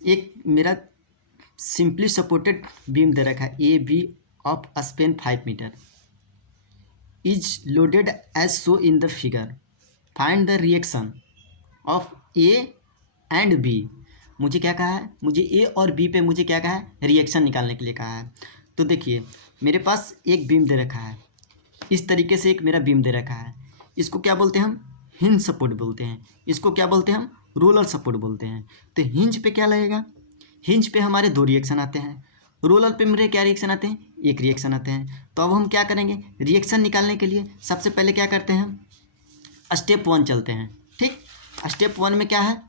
एक मेरा simply supported beam दे रखा है A B of span 5 metre is loaded as so in the figure, find the reaction of A and B. मुझे क्या कहा है, मुझे ए और बी पे मुझे क्या कहा है, रिएक्शन निकालने के लिए कहा है। तो देखिए मेरे पास एक बीम दे रखा है, इस तरीके से एक मेरा बीम दे रखा है। इसको क्या बोलते हैं हम, हिंज सपोर्ट बोलते हैं। इसको क्या बोलते हैं हम, रोलर सपोर्ट बोलते हैं। तो हिंज पे क्या लगेगा, हिंज पे हमारे 2 रिएक्शन आते हैं, रोलर पे मेरे क्या रिएक्शन आते हैं, 1 रिएक्शन आते हैं। तो अब हम क्या करेंगे, रिएक्शन निकालने के लिए सबसे पहले क्या करते हैं, हम स्टेप 1 चलते हैं। ठीक, स्टेप 1 में क्या है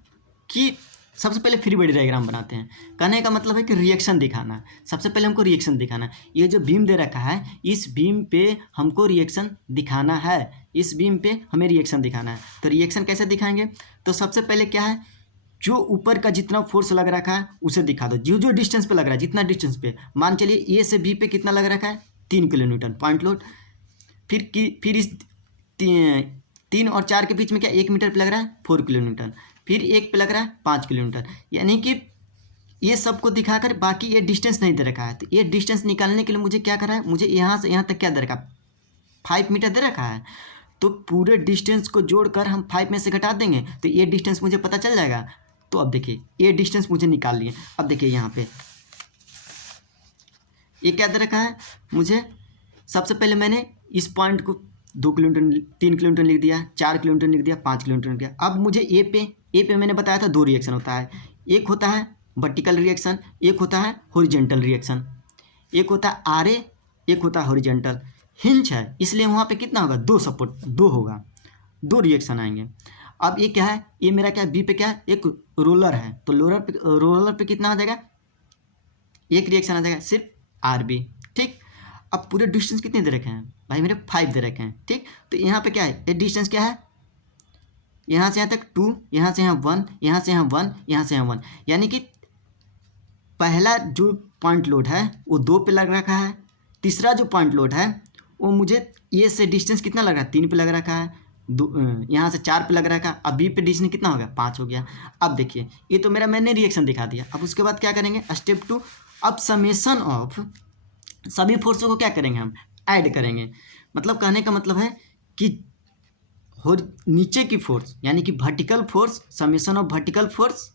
कि सबसे पहले फ्री बॉडी डायग्राम बनाते हैं। कहने का मतलब है कि रिएक्शन दिखाना, सबसे पहले हमको रिएक्शन दिखाना है। ये जो बीम दे रखा है इस बीम पे हमको रिएक्शन दिखाना है, इस बीम पे हमें रिएक्शन दिखाना है। तो रिएक्शन कैसे दिखाएंगे, तो सबसे पहले क्या है, जो ऊपर का जितना फोर्स लग रखा है उसे दिखा दो, जो जो डिस्टेंस पे लग रहा है, जितना डिस्टेंस पे, मान चलिए ए से बी पे कितना लग रखा है, 3 किलो न्यूटन पॉइंट लोड। फिर इस 3 और 4 के बीच में क्या 1 मीटर पे लग रहा है 4 किलो न्यूटन, फिर एक पे लग रहा है 5 किलो न्यूटन। यानी कि ये सबको दिखाकर बाकी ये डिस्टेंस नहीं दे रखा है। तो ये डिस्टेंस निकालने के लिए मुझे क्या करा है, मुझे यहाँ से यहाँ तक क्या दे रखा है, 5 मीटर दे रखा है। तो पूरे डिस्टेंस को जोड़कर हम 5 में से घटा देंगे तो ये डिस्टेंस मुझे पता चल जाएगा। तो अब देखिए ये डिस्टेंस मुझे निकाल लिए। अब देखिए यहाँ पे ये क्या दे रखा है मुझे, सबसे पहले मैंने इस पॉइंट को 2 किलोमीटर 3 किलोमीटर लिख दिया, 4 किलोमीटर लिख दिया, 5 किलोमीटर लिख दिया। अब मुझे ए पे मैंने बताया था 2 रिएक्शन होता है, एक होता है वर्टिकल रिएक्शन, एक होता है हॉरिजॉन्टल रिएक्शन, एक होता है आर ए, एक होता है हॉरिजॉन्टल। हिंज है इसलिए वहाँ पे कितना होगा, 2 सपोर्ट, 2 होगा, 2 रिएक्शन आएंगे। अब ये क्या है, ये मेरा क्या है, बी पे क्या है, एक रोलर है, तो रोलर पे कितना आ जाएगा, 1 रिएक्शन आ जाएगा, सिर्फ आर बी। ठीक, अब पूरे डिस्टेंस कितने दे रखे हैं भाई, मेरे 5 दे रखे हैं। ठीक, तो यहाँ पे क्या है, ये डिस्टेंस क्या है, यहाँ से यहाँ तक 2, यहाँ से यहाँ 1, यहाँ से यहाँ 1, यहाँ से यहाँ 1। यानी कि पहला जो पॉइंट लोड है वो 2 पे लग रखा है, तीसरा जो पॉइंट लोड है वो मुझे ये से डिस्टेंस कितना लग रहा है, 3 पे लग रखा है, यहाँ से 4 पे लग रखा है। अब बी पे डिस्टेंस कितना हो गया, 5 हो गया। अब देखिए ये तो मैंने रिएक्शन दिखा दिया। अब उसके बाद क्या करेंगे, स्टेप 2, अब समेशन ऑफ सभी फोर्सों को क्या करेंगे, हम ऐड करेंगे। मतलब कहने का मतलब है कि नीचे की फोर्स यानी कि vertical force, summation of vertical force,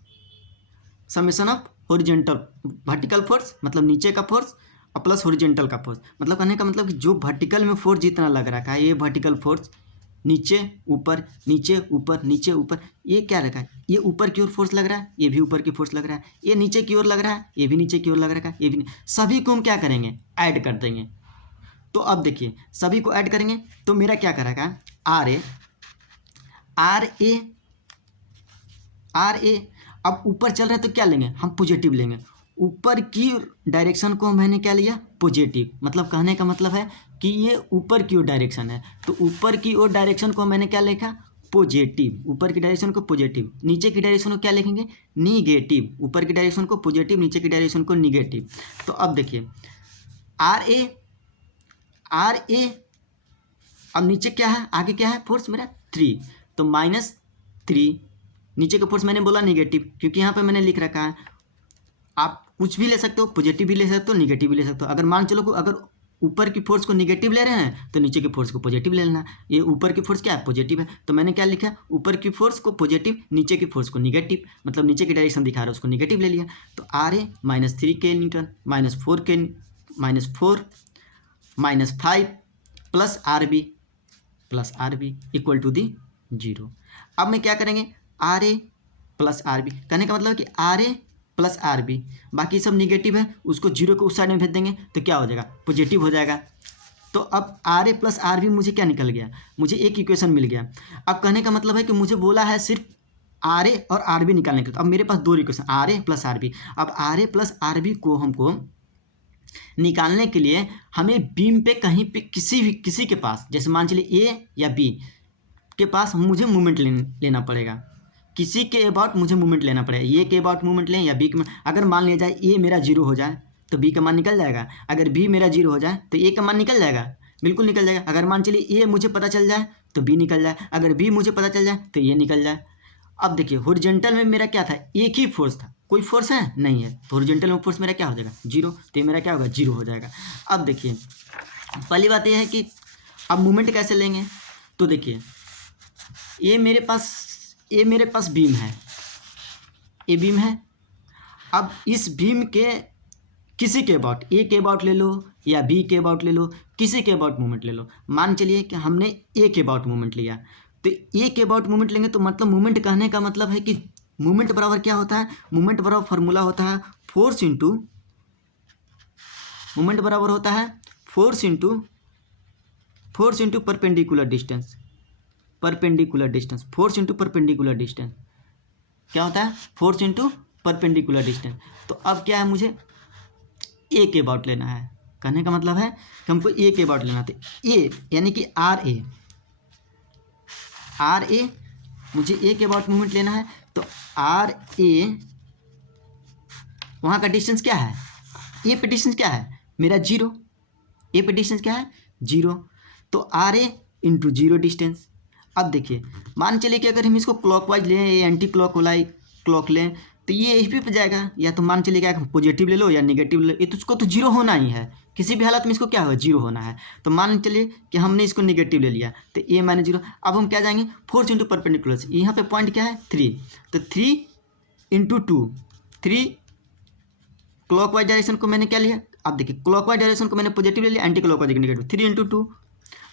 summation of horizontal, vertical force मतलब नीचे का फोर्स और प्लस हॉरिजॉन्टल का फोर्स। मतलब कहने का मतलब कि जो वर्टिकल में फोर्स जितना लग रखा है, ये वर्टिकल फोर्स नीचे ऊपर नीचे ऊपर नीचे ऊपर, ये क्या रखा है, ये ऊपर की ओर फोर्स लग रहा है, ये भी ऊपर की फोर्स लग रहा है, ये नीचे की ओर लग रहा है, ये भी नीचे की ओर लग रहा है, ये भी, सभी को हम क्या करेंगे, ऐड कर देंगे। तो अब देखिए सभी को ऐड करेंगे तो मेरा क्या करेगा, आर ए। अब ऊपर चल रहा है तो क्या लेंगे, हम पॉजिटिव लेंगे। ऊपर की डायरेक्शन को मैंने क्या लिया, पॉजिटिव। मतलब कहने का मतलब है कि ये ऊपर की ओर डायरेक्शन है, तो ऊपर की ओर डायरेक्शन को मैंने क्या लिखा, पॉजिटिव। ऊपर की डायरेक्शन को पॉजिटिव, नीचे की डायरेक्शन को क्या लिखेंगे, निगेटिव। ऊपर की डायरेक्शन को पॉजिटिव, नीचे की डायरेक्शन को निगेटिव। तो अब देखिए आर ए, अब नीचे क्या है, आगे क्या है फोर्स मेरा 3, तो -3। नीचे का फोर्स मैंने बोला निगेटिव, क्योंकि यहाँ पे मैंने लिख रखा है, आप कुछ भी ले सकते हो, पॉजिटिव भी ले सकते हो, निगेटिव भी ले सकते हो। अगर मान चलो अगर ऊपर की फोर्स को निगेटिव ले रहे हैं तो नीचे की फोर्स को पॉजिटिव ले लेना। ये ऊपर की फोर्स क्या है, पॉजिटिव है, तो मैंने क्या लिखा, ऊपर की फोर्स को पॉजिटिव, नीचे की फोर्स को निगेटिव, मतलब नीचे की डायरेक्शन दिखा रहा है उसको निगेटिव ले लिया। तो आर ए -3 के newton -4 -5 plus R B equal to the 0। अब मैं क्या करेंगे, R A plus R B, कहने का मतलब कि R A plus R B, बाकी सब निगेटिव है, उसको 0 को उस साइड में भेज देंगे तो क्या हो जाएगा, पॉजिटिव हो जाएगा। तो अब R A plus R B मुझे क्या निकल गया, मुझे एक इक्वेशन मिल गया। अब कहने का मतलब है कि मुझे बोला है सिर्फ आर ए और आर बी निकालने के लिए। तो अब मेरे पास 2 equation, R A plus R B. अब R A plus R B को हमको निकालने के लिए हमें बीम पे कहीं पे किसी के पास, जैसे मान चलिए ए या बी के पास मुझे मूवमेंट लेना पड़ेगा, किसी के अबाउट मुझे मूवमेंट लेना पड़ेगा। ए के अबाउट मूवमेंट लें या बी के, अगर मान लिया जाए ए मेरा 0 हो जाए तो बी का मान निकल जाएगा, अगर बी मेरा 0 हो जाए तो ए का मान निकल जाएगा, बिल्कुल निकल जाएगा। अगर मान चलिए ए मुझे पता चल जाए तो बी निकल जाए, अगर बी मुझे पता चल जाए तो ये निकल जाए। अब देखिए हॉरिजॉन्टल में मेरा क्या था, एक ही फोर्स था, कोई फोर्स है नहीं है, तो हॉरिजॉन्टल मूव फोर्स मेरा क्या हो जाएगा 0, तो ये मेरा क्या होगा 0 हो जाएगा। अब देखिए पहली बात यह है कि अब मूवमेंट कैसे लेंगे, तो देखिए ये मेरे पास बीम है, ये बीम है। अब इस बीम के किसी के अबाउट, ए के अबाउट ले लो या बी के अबाउट ले लो, किसी के अबाउट मूवमेंट ले लो। मान चलिए कि हमने ए के अबाउट मूवमेंट लिया, तो ए के अबाउट मूवमेंट लेंगे तो मतलब मूवमेंट कहने का मतलब है कि मूवमेंट बराबर क्या होता है, मूवमेंट बराबर फार्मूला होता है फोर्स इंटू, मूवमेंट बराबर होता है force into perpendicular distance, force into perpendicular distance क्या होता है, फोर्स इंटू परपेंडिकुलर डिस्टेंस। तो अब क्या है, मुझे ए के अबाउट लेना है, कहने का मतलब है कि हमको ए के अबाउट लेना था। ए यानी कि आर ए मुझे ए के अबाउट मूवमेंट लेना है, तो आर ए वहाँ का डिस्टेंस क्या है, ए पे डिस्टेंस क्या है मेरा 0, ए पे डिस्टेंस क्या है 0, तो आर ए इंटू 0 डिस्टेंस। अब देखिए मान चलिए कि अगर हम इसको क्लॉकवाइज लें या एंटी क्लॉक लें तो ये एच पी पे जाएगा, या तो मान चलिए क्या पॉजिटिव ले लो या नेगेटिव ले लो, ये तो उसको तो 0 होना ही है, किसी भी हालत में इसको क्या होगा 0 होना है। तो मान चलिए कि हमने इसको नेगेटिव ले लिया तो ए माइनस 0। अब हम क्या जाएंगे फोर्स इंटू परपेंडिकुलर, यहाँ पे पॉइंट क्या है 3, तो 3 इंटू 2, 3 क्लॉकवाइज डायरेक्शन को मैंने क्या लिया, अब देखिए क्लॉकवाइज डायरेक्शन को मैंने पॉजिटिव ले लिया, एंटी क्लॉकवाइज नेगेटिव, 3 इंटू 2।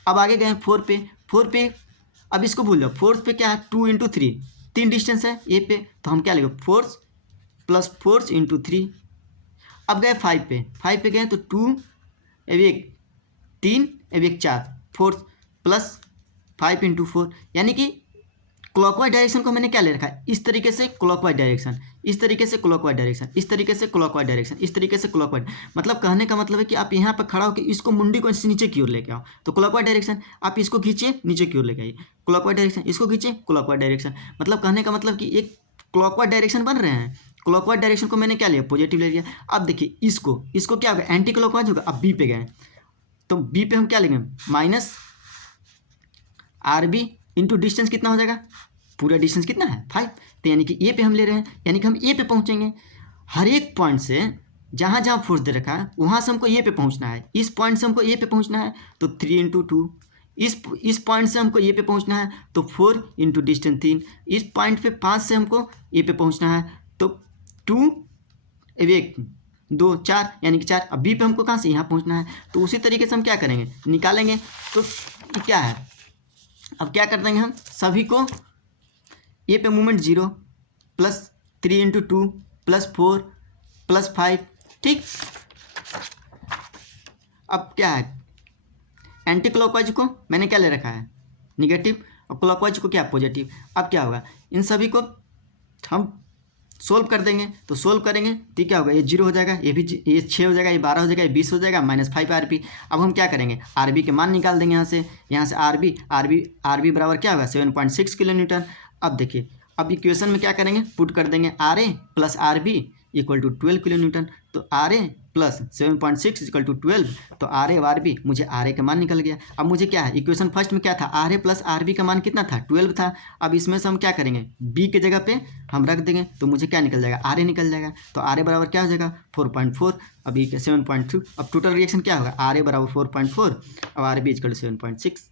अब आगे गए 4 पे, अब इसको भूल जाओ, फोर्स पे क्या है 2 इंटू 3, 3 डिस्टेंस है ए पे, तो हम क्या लेंगे फोर्स प्लस फोर्स इंटू 3। अब गए 5 पे गए तो 2 अब 1 3 अब 1 4, फोर्स प्लस 5 इंटू 4, यानी कि क्लॉकवाइज डायरेक्शन को मैंने क्या ले रखा है, इस तरीके से क्लॉकवाइज डायरेक्शन, इस तरीके से क्लॉकवाइज डायरेक्शन, इस तरीके से क्लॉकवाइज डायरेक्शन, इस तरीके से क्लॉकवाइज। मतलब कहने का मतलब है कि आप यहाँ पर खड़ा होकर इसको मुंडी को नीचे की ओर लेके आओ, तो क्लॉकवाइज डायरेक्शन, आप इसको खींचिए नीचे की ओर लेके आइए, क्लॉकवाइज डायरेक्शन, इसको खींचिए क्लॉकवाइज डायरेक्शन। मतलब कहने का मतलब कि एक क्लॉकवाइज डायरेक्शन बन रहे हैं। क्लॉकवाइज डायरेक्शन को मैंने क्या लिया पॉजिटिव ले लिया। अब देखिए इसको क्या होगा एंटी क्लॉकवाइज होगा। अब बी पे गए तो बी पे हम क्या लेंगे minus R B into distance कितना हो जाएगा, पूरा डिस्टेंस कितना है 5, तो यानी कि ए पे हम ले रहे हैं, यानी कि हम ए पे पहुंचेंगे। हर एक पॉइंट से जहाँ जहाँ फोर्स दे रखा है वहाँ से हमको ए पे पहुंचना है, इस पॉइंट से हमको ए पे पहुंचना है तो 3 इंटू 2, इस पॉइंट से हमको ए पे पहुंचना है तो 4 इंटू डिस्टेंस 3, इस पॉइंट पे 5 से हमको ए पे पहुंचना है तो 2 1 2 4, यानी कि 4। अब बी पे हमको कहाँ से यहाँ पहुँचना है, तो उसी तरीके से हम क्या करेंगे निकालेंगे। तो क्या है, अब क्या कर देंगे हम सभी को, ए पे movement 0 plus 3 into 2 plus 4 plus 5, ठीक। अब क्या है एंटी क्लॉकवाइज को मैंने क्या ले रखा है निगेटिव, और क्लॉकवाइज को क्या पॉजिटिव। अब क्या होगा इन सभी को हम सोल्व कर देंगे, तो सोल्व करेंगे तो क्या होगा ये 0 हो जाएगा, ये भी ये 6 हो जाएगा, ये 12 हो जाएगा, ये 20 हो जाएगा, -5 आर पी। अब हम क्या करेंगे आर बी के मान निकाल देंगे यहाँ से आर बी बराबर क्या होगा 7.6 किलो न्यूटन। अब देखिए अब इक्वेशन में क्या करेंगे पुट कर देंगे R A plus R B equal to 12 kilo newton, तो R A plus 7.6 equal to 12, तो आर ए आर बी मुझे आर ए का मान निकल गया। अब मुझे क्या है इक्वेशन फर्स्ट में क्या था R A plus R B का मान कितना था 12 था। अब इसमें से हम क्या करेंगे बी के जगह पे हम रख देंगे तो मुझे क्या निकल जाएगा आर ए निकल जाएगा, तो आर ए बराबर क्या हो जाएगा 4.4, अब बी के 7.2। अब टोटल रिएक्शन क्या होगा आर ए बराबर 4.4 और आर बी इक्वल टू 7.6।